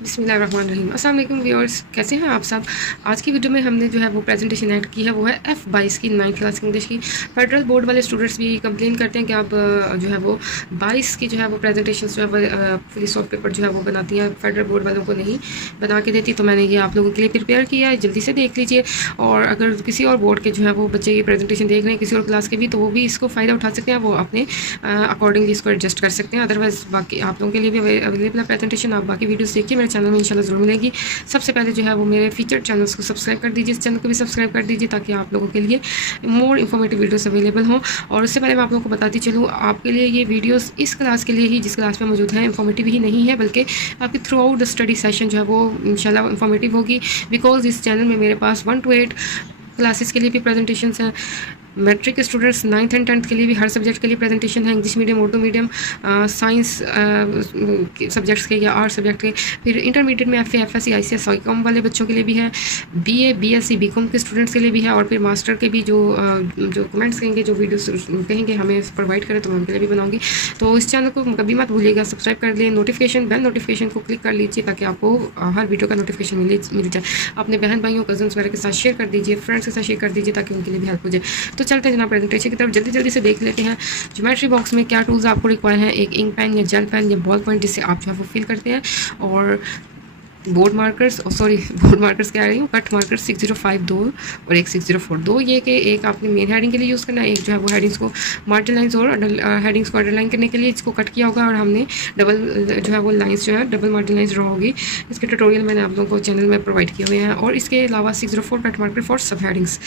बिस्मिल्लाहिर्रहमानिर्रहीम। अस्सलाम वालेकुम व्यूअर्स, कैसे हैं आप सब। आज की वीडियो में हमने जो है वो प्रेजेंटेशन ऐड की है, वो है F22 की 9th क्लास की इंग्लिश की। फेडरल बोर्ड वाले स्टूडेंट्स भी कंप्लेन करते हैं कि आप जो है वो 22 की जो है वो प्रेजेंटेशन जो है वो फ्री सॉफ्ट पेपर जो है वो बनाती हैं, फेडरल बोर्ड वालों को नहीं बना के देती। तो मैंने ये आप लोगों के लिए प्रिपेयर किया है, जल्दी से देख लीजिए। और अगर किसी और बोर्ड के जो है वो बच्चे ये प्रेजेंटेशन देख रहे हैं किसी और क्लास के भी, तो वो भी इसको फ़ायदा उठा सकते हैं, वो अपने अकॉर्डिंगली इसको एडजस्ट कर सकते हैं। अदरवाइज़ बाकी आप लोगों के लिए भी अवेलेबल है प्रेजेंटेशन। आप बाकी वीडियोस देखिए, मेरे चैनल में इंशाल्लाह ज़रूर मिलेगी। सबसे पहले जो है वो मेरे फीचर्ड चैनल्स को सब्सक्राइब कर दीजिए, इस चैनल को भी सब्सक्राइब कर दीजिए ताकि आप लोगों के लिए मोर इन्फॉर्मेटिव वीडियोस अवेलेबल हों। और उससे पहले मैं आप लोगों को बताती चलूँ, आपके लिए ये वीडियोस इस क्लास के लिए ही, जिस क्लास में मौजूद है, इन्फॉर्मेटिव ही नहीं है, बल्कि आपकी through out the study session जो है वो इंशाल्लाह इन्फॉर्मेटिव होगी। बिकॉज इस चैनल में मेरे पास 1 to 8 क्लासेस के लिए भी प्रेजेंटेशंस हैं। मैट्रिक के स्टूडेंट्स 9th एंड 10th के लिए भी हर सब्जेक्ट के लिए प्रेजेंटेशन है, English medium, Urdu medium, science subjects के या आर्ट सब्जेक्ट के। फिर इंटरमीडिएट में FA FSC ICS ICOM वाले बच्चों के लिए भी है, BA BSc BCom के स्टूडेंट्स के लिए भी है। और फिर मास्टर के भी जो कमेंट्स कहेंगे, जो वीडियोस कहेंगे हमें प्रोवाइड करें, तो मैं उनके लिए भी बनाऊंगी। तो इस चैनल को कभी मत भूलिएगा सब्सक्राइब कर लिए, नोटिफिकेशन बेल नोटिफिकेशन को क्लिक कर लीजिए ताकि आपको हर वीडियो का नोटिफिकेशन मिल जाए। अपने बहन भाइयों कजन्स वगैरह के साथ शेयर कर दीजिए, फ्रेंड्स के साथ शेयर कर दीजिए ताकि उनके लिए भी हेल्प हो जाए। तो चलते हैं जनाब प्रेजेंटेशन की तरफ, जल्दी से देख लेते हैं। ज्योमेट्री बॉक्स में क्या टूल्स आपको रिक्वायर है, एक इंक पेन या जेल पेन या बॉल पॉइंट जिससे आप जो है वो फिल करते हैं, और बोर्ड मार्कर्स, बोर्ड मार्कर्स कह रही हूँ, कट मार्कर्स 605 दो और एक 604 दो। ये कि एक आपने मेन हेडिंग के लिए यूज़ करना है, एक जो है वो हेडिंग्स को मार्जिन लाइन्स और हेडिंग्स को अंडरलाइन करने के लिए इसको कट किया होगा। और हमने डबल जो है वो लाइन्स जो है डबल मार्जिन लाइन्स ड्रॉ होगी। इसके ट्यूटोरियल मैंने आप लोगों को चैनल में प्रोवाइड किए हुए हैं। और इसके अलावा 604 कट मार्कर फॉर सब हेडिंग्स।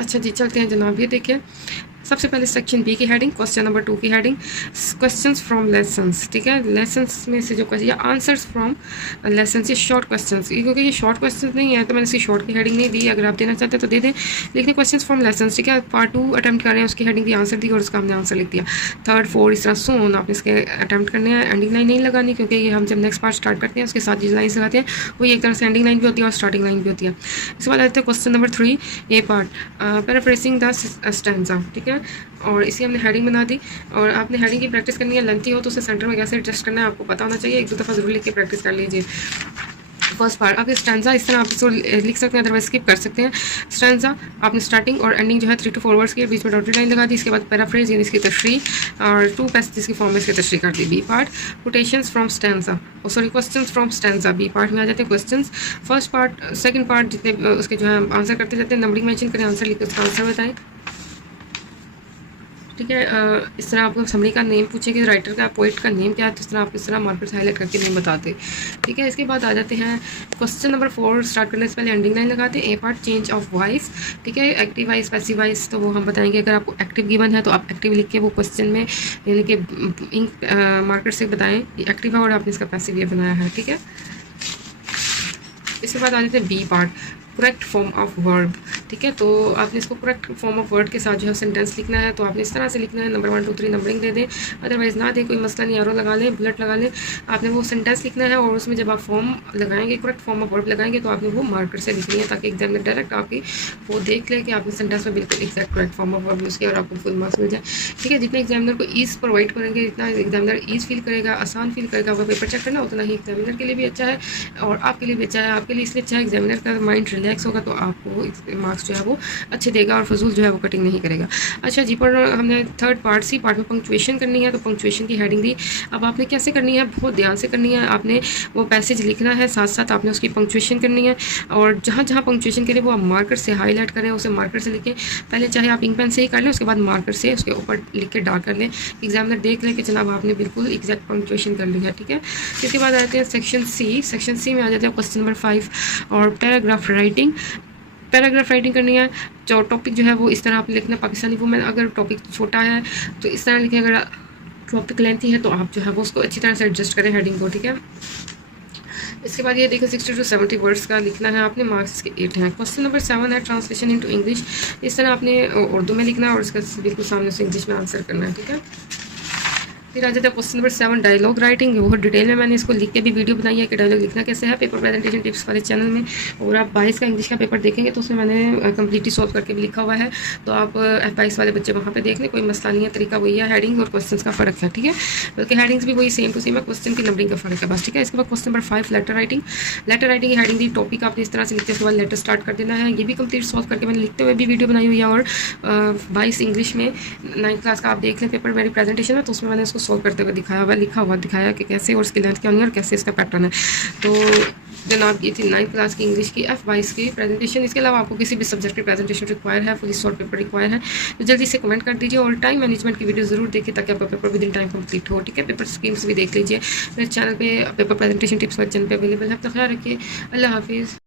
अच्छा जी, चलते हैं जनाब, ये देखिए। सबसे पहले सेक्शन बी की हेडिंग, क्वेश्चन नंबर 2 की हेडिंग, क्वेश्चंस फ्रॉम लेसन्स। ठीक है, लेसन्स में से जो क्वेश्चन या आंसर्स फ्रॉम लेसन्स, ये शॉर्ट क्वेश्चंस, क्योंकि ये शॉर्ट क्वेश्चंस नहीं है तो मैंने इसकी शॉर्ट की हेडिंग नहीं दी। अगर आप देना चाहते हैं तो दे दें, लेकिन क्वेश्चंस फ्रॉम लेसन्स। ठीक है, पार्ट 2 अटैम्प्ट कर रहे हैं, उसकी हेडिंग दी, आंसर दी और उसका हमने आंसर लिख दिया। 3rd 4 इस तरह सोन आपने इसके अटैम्प्ट करने हैं। एंडिंग लाइन नहीं लगानी, क्योंकि ये हम जब नेक्स्ट पार्ट स्टार्ट करते हैं उसके साथ जो लाइन लगाते हैं वो एक तरह से एंडिंग लाइन भी होती है और स्टार्टिंग लाइन भी होती है। इसके बाद आते हैं क्वेश्चन नंबर 3, ये पार्ट, पैराफ्रेजिंग द स्टैंजा। ठीक है, और इसी हमने हेडिंग बना दी। और आपने हेडिंग की प्रैक्टिस करनी है, लेंथी हो तो उसे सेंटर में कैसे एडजस्ट करना है आपको पता होना चाहिए। 1-2 दफ़ा जरूर लिख के प्रैक्टिस कर लीजिए। फर्स्ट पार्ट, आप स्टैंजा इस तरह आप इसको लिख सकते हैं, अदरवाइज स्किप कर सकते हैं। स्टैंजा आपने स्टार्टिंग और एंडिंग जो है 3 to 4 वर्ड्स के बीच में डॉटेड लाइन लगा दी। इसके बाद पैराफ्रेज यानी इसकी तशरीह और 2 पैसेजेस की फॉर्म में इसकी तशरीह कर दी। B part, quotations from stanza, questions from stanza. B part में आ जाते हैं questions. First part, second part जितने उसके जो है आंसर करते जाते हैं, नंबरिंग मेंशन करें, आंसर लिख के उसका आंसर बताएं। ठीक है, इस तरह आपको समरी का नेम पूछे कि राइटर का, पोइट का नेम क्या है, तो इस तरह आप इस तरह मार्कर से हाईलाइट करके नेम बताते। ठीक है, इसके बाद आ जाते हैं क्वेश्चन नंबर 4 स्टार्ट करने से पहले एंडिंग लाइन लगाते हैं। ए पार्ट, चेंज ऑफ वॉइस। ठीक है, एक्टिव वाइज पैसिव वाइज तो वो हम बताएंगे। अगर आपको एक्टिव गिवन है तो आप एक्टिव लिख के वो क्वेश्चन में यानी कि इंक मार्कर से बताएं एक्टिव है और आपने इसका पैसिव ये बनाया है। ठीक है, इसके बाद आ जाते हैं B part, correct form of verb. ठीक है, तो आपने इसको करेक्ट फॉर्म ऑफ वर्ड के साथ जो है सेंटेंस लिखना है, तो आपने इस तरह से लिखना है, नंबर 1 2 3 नंबरिंग दे दें, अदरवाइज़ ना दे, कोई मसला नहीं, एरो लगा लें, बुलेट लगा लें। आपने वो सेंटेंस लिखना है और उसमें जब आप फॉर्म लगाएंगे, करेक्ट फॉर्म ऑफ वर्ब लगाएंगे, तो आपने वो मार्कर से लिखनी है ताकि एग्जामिनर डायरेक्ट आपकी वो देख ले कि आपने सेंटेंस में बिल्कुल exact correct form of verb use किया और आपको फुल मार्क्स मिल जाए। ठीक है, जितने एग्जामिनर को ईज़ प्रोवाइड करेंगे, जितना एग्जामिनर ईज़ फील करेगा, आसान फील करेगा वो पेपर चेक करना, उतना ही एग्जामिनर के लिए भी अच्छा है और आपके लिए भी अच्छा है। आपके लिए इसलिए अच्छा है, एग्जामिनर का माइंड रिलैक्स होगा तो आपको मार्क्स जो है वो अच्छे देगा और फजूल जो है वो कटिंग नहीं करेगा। अच्छा जी, पर हमने 3rd पार्ट, सी पार्ट में पंक्चुएशन करनी है, तो पंक्चुएशन की हेडिंग दी। अब आपने कैसे करनी है, बहुत ध्यान से करनी है। आपने वो पैसेज लिखना है, साथ साथ आपने उसकी पंक्चुएशन करनी है, और जहाँ जहाँ पंक्चुएशन करें वो आप मार्कर से हाईलाइट करें, उसे मार्कर से लिखें। पहले चाहे आप इंक पेन से ही कर लें, उसके बाद मार्कर से उसके ऊपर लिख के डार्क कर लें, एग्जामिनर देख लें कि जनाब आपने बिल्कुल एग्जैक्ट पंक्चुएशन कर ली है। ठीक है, इसके बाद आते हैं सेक्शन सी। सेक्शन सी में आ जाते हैं क्वेश्चन नंबर 5 और पैराग्राफ राइटिंग। पैराग्राफ राइटिंग करनी है, जो टॉपिक जो है वो इस तरह आप लिखना, पाकिस्तानी वुमेन। अगर टॉपिक छोटा है तो इस तरह लिखें, अगर टॉपिक लेंथी है तो आप जो है वो उसको अच्छी तरह से एडजस्ट करें हेडिंग को। ठीक है, इसके बाद ये देखिए 60 to 70 वर्ड्स का लिखना है आपने, मार्क्स के 8 हैं। क्वेश्चन नंबर 7 है ट्रांसलेशन इनटू इंग्लिश। इस तरह आपने उर्दू में लिखना है और इसका बिल्कुल सामने से इंग्लिश में आंसर करना है। ठीक है, फिर आ जाता है क्वेश्चन नंबर 7 डायलॉग राइटिंग। बहुत डिटेल में मैंने इसको लिख के भी वीडियो बनाई है कि डायलॉग लिखना कैसे है पेपर प्रेजेंटेशन टिप्स वाले चैनल में। और आप 22 का इंग्लिश का पेपर देखेंगे तो उसमें मैंने कम्प्लीटली सॉल्व करके भी लिखा हुआ है, तो आप F22 वाले बच्चे वहाँ पे देख लें, कोई मसला नहीं है। तरीका वही है, हेडिंग और क्वेश्चन का फ़र्क है, ठीक है, बल्कि हेडिंग्स भी वही सेम टू सेम है, क्वेश्चन की नंबरिंग का फ़र्क है बस, ठीक है। इसके बाद question number 5 letter writing. Letter writing की हेडिंग दी, टॉपिक आपने इस तरह से लिखते हैं, उसके बाद लेटर स्टार्ट कर देना है। ये भी कंप्लीट सॉल्व करके मैंने लिखते हुए भी वीडियो बनाई हुई है। और 22 इंग्लिश में 9th क्लास का आप देख लें पेपर मेरी प्रेजेंटेशन है, तो उसमें मैंने उसको सॉल्व करते हुए दिखाया हुआ, लिखा हुआ दिखाया कि कैसे और उसकी लेंथ क्या होनी है और कैसे इसका पैटर्न है। तो जनाब ये थी 9th क्लास की इंग्लिश की F22 की प्रेजेंटेशन। इसके अलावा आपको किसी भी सब्जेक्ट की प्रेजेंटेशन रिक्वायर है, फुली सॉल्व पेपर रिक्वायर है, तो जल्दी से कमेंट कर दीजिए। और टाइम मैनेजमेंट की वीडियो ज़रूर देखिए ताकि आपका paper with in time complete हो, ठीक है। पेपर स्कीम्स भी देख लीजिए मेरे चैनल पे, पेपर प्रेजेंटेशन टिप्स वाले चैनल पे अवेलेबल है। अपना ख्याल रखिए, अल्लाह हाफिज़।